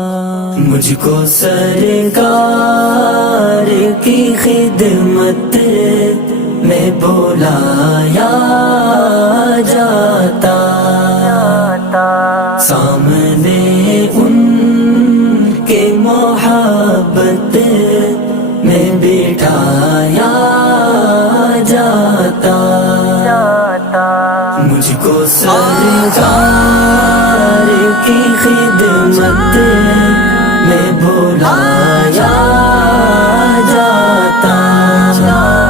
मुझको सरकार की खिदमत में बुलाया जाता, सामने उनके मोहब्बत में बिठाया जाता। मुझको सरकार की खिदमत में बुलाया